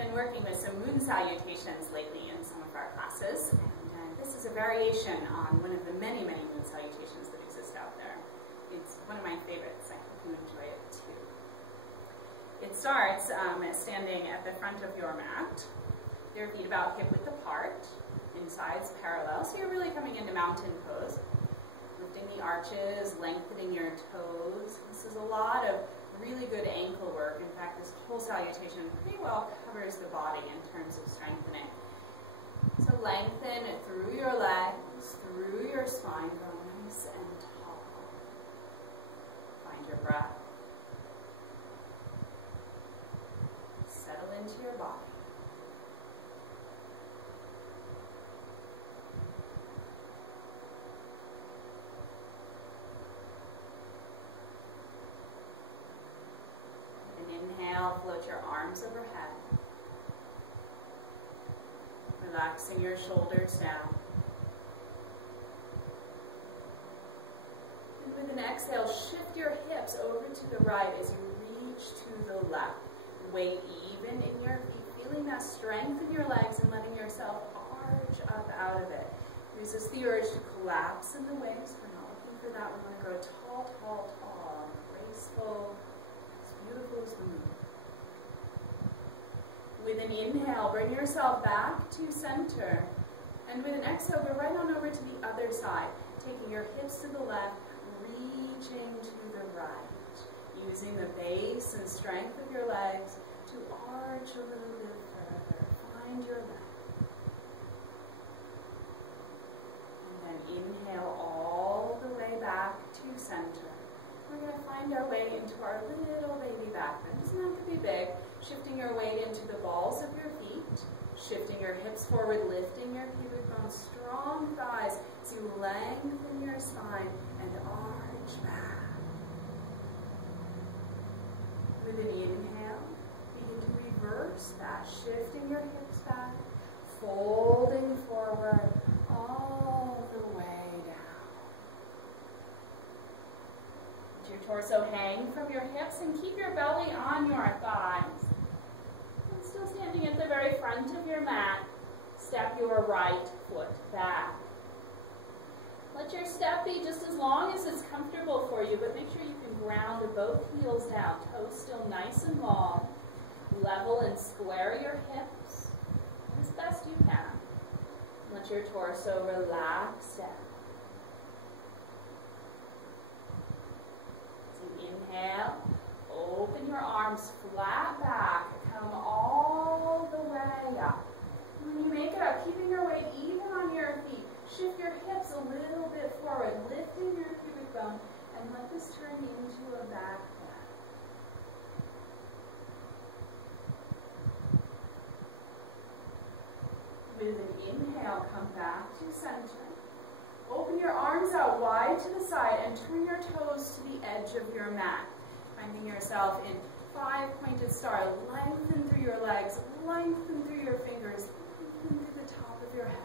been working with some moon salutations lately in some of our classes, and this is a variation on one of the many, many moon salutations that exist out there. It's one of my favorites. I hope you enjoy it too. It starts standing at the front of your mat, your feet about hip-width apart, insides parallel, so you're really coming into mountain pose. Lifting the arches, lengthening your toes. This is a lot of really good ankle work. In fact, this whole salutation pretty well covers the body in terms of strengthening. So lengthen through your legs, through your spine, go nice and tall. Find your breath. Settle into your body. Inhale, float your arms overhead. Relaxing your shoulders down. And with an exhale, shift your hips over to the right as you reach to the left. Weight even in your feet, feeling that strength in your legs and letting yourself arch up out of it. Resist the urge to collapse in the waist. We're not looking for that. We want to grow tall, tall, tall, graceful, beautiful smooth. With an inhale, bring yourself back to center. And with an exhale, go right on over to the other side, taking your hips to the left, reaching to the right, using the base and strength of your legs to arch a little bit further. Find your length. And then inhale all the way back to center. We're going to find our way into our little baby back bend. It doesn't have to be big. Shifting your weight into the balls of your feet. Shifting your hips forward, lifting your pubic bone. Strong thighs as you lengthen your spine and arch back. With an inhale, begin to reverse that. Shifting your hips back. Folding forward all the way down. Your torso hang from your hips and keep your belly on your thighs. And still standing at the very front of your mat, step your right foot back. Let your step be just as long as it's comfortable for you, but make sure you can ground both heels down, toes still nice and long. Level and square your hips as best you can. Let your torso relax down. Inhale, open your arms flat back, come all the way up. When you make it up, keeping your weight even on your feet, shift your hips a little bit forward, lifting your pubic bone, and let this turn into a back bend. With an inhale, come back to center. Open your arms out wide to the side and turn your toes to the edge of your mat. Finding yourself in 5-pointed star. Lengthen through your legs, lengthen through your fingers, lengthen through the top of your head.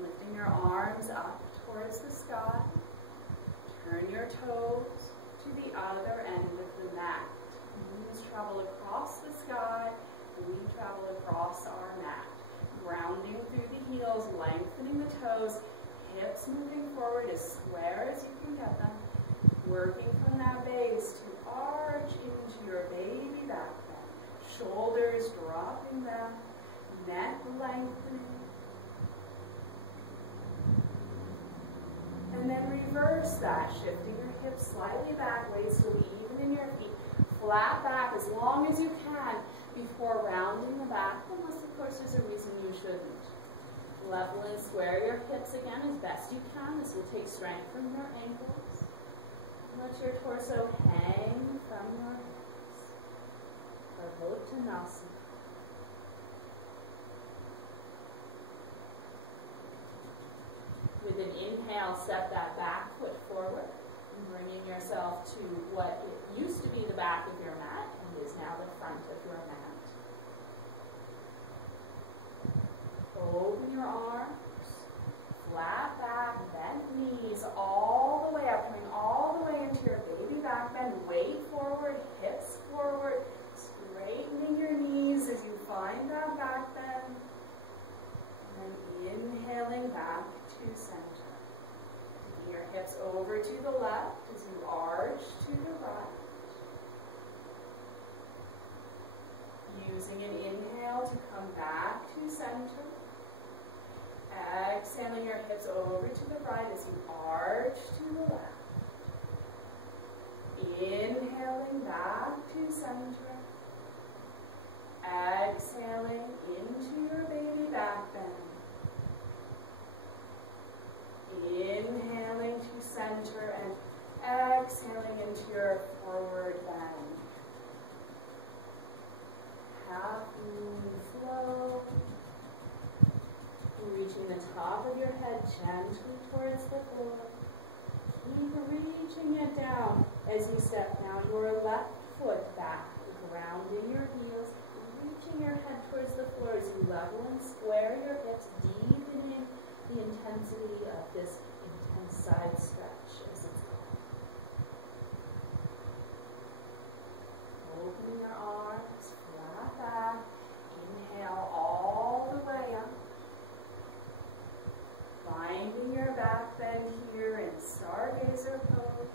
Lifting your arms up towards the sky. Turn your toes to the other end of the mat. Knees travel across the sky, we travel across our mat. Grounding through the heels, lengthening the toes, hips moving forward as square as you can get them. Working from that base to arch into your baby back bend. Shoulders dropping down, neck lengthening. And then reverse that, shifting your hips slightly back, weight still even in your feet. Flat back as long as you can before rounding the back, unless of course there's a reason you shouldn't. Level and square your hips again as best you can. This will take strength from your ankles. Let your torso hang from your hips. Uttanasana. With an inhale, step that back foot forward, bringing yourself to what used to be the back of your mat and is now the front of your mat. Open your arms, flat back, bent knees all the way up. to center. Taking your hips over to the left as you arch to the right. Using an inhale to come back to center. Exhaling your hips over to the right as you arch to the left. Inhaling back to center. Exhaling into your baby back bend. Inhaling to center and exhaling into your forward bend. Happy flow. Reaching the top of your head gently towards the floor. Keep reaching it down as you step now your left foot back, grounding your heels, reaching your head towards the floor as you level and square your hips, deepening the intensity of this intense side stretch as it's called. Opening your arms, flat back, inhale all the way up. Finding your back bend here in stargazer pose.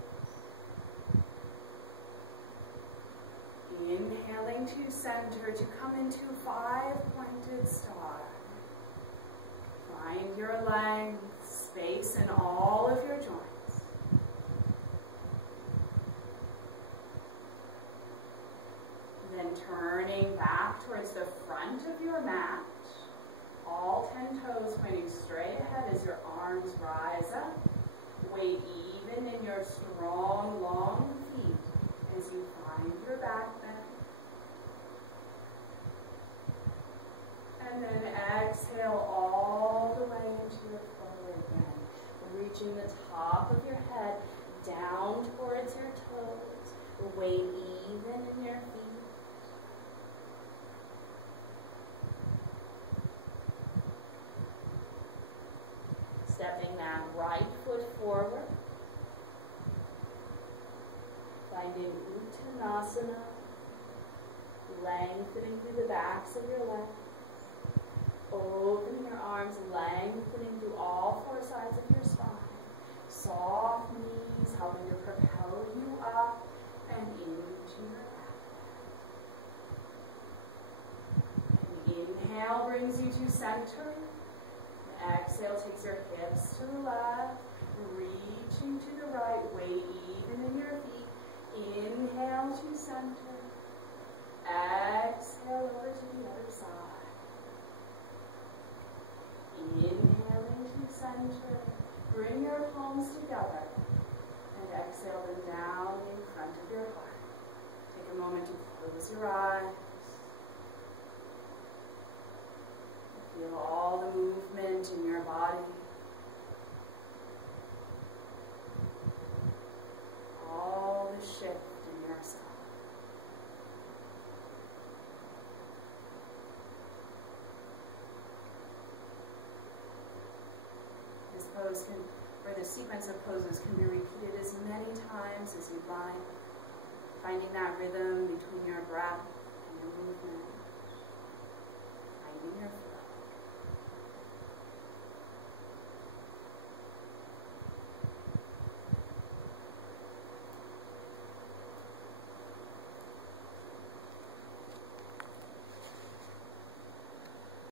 Inhaling to center to come into 5-pointed star. Find your length, space in all of your joints. Then turning back towards the front of your mat. All 10 toes pointing straight ahead as your arms rise up. Weight even in your strong, long feet as you find your back bend. And then exhale all the way into your forward bend. Reaching the top of your head down towards your toes. Weight even in your feet. Stepping that right foot forward. Finding Uttanasana. Lengthening through the backs of your legs. Opening your arms, lengthening through all 4 sides of your spine. Soft knees helping to propel you up and into your back. And inhale brings you to center. Exhale takes your hips to the left, reaching to the right, weight even in your feet. Inhale to center. Exhale over to the other side. Inhaling to center. Bring your palms together and exhale them down in front of your heart. Take a moment to close your eyes. Feel all the movement in your body. All the shift in yourself. This pose can, or the sequence of poses can be repeated as many times as you'd like, finding that rhythm between your breath and your movement. Finding your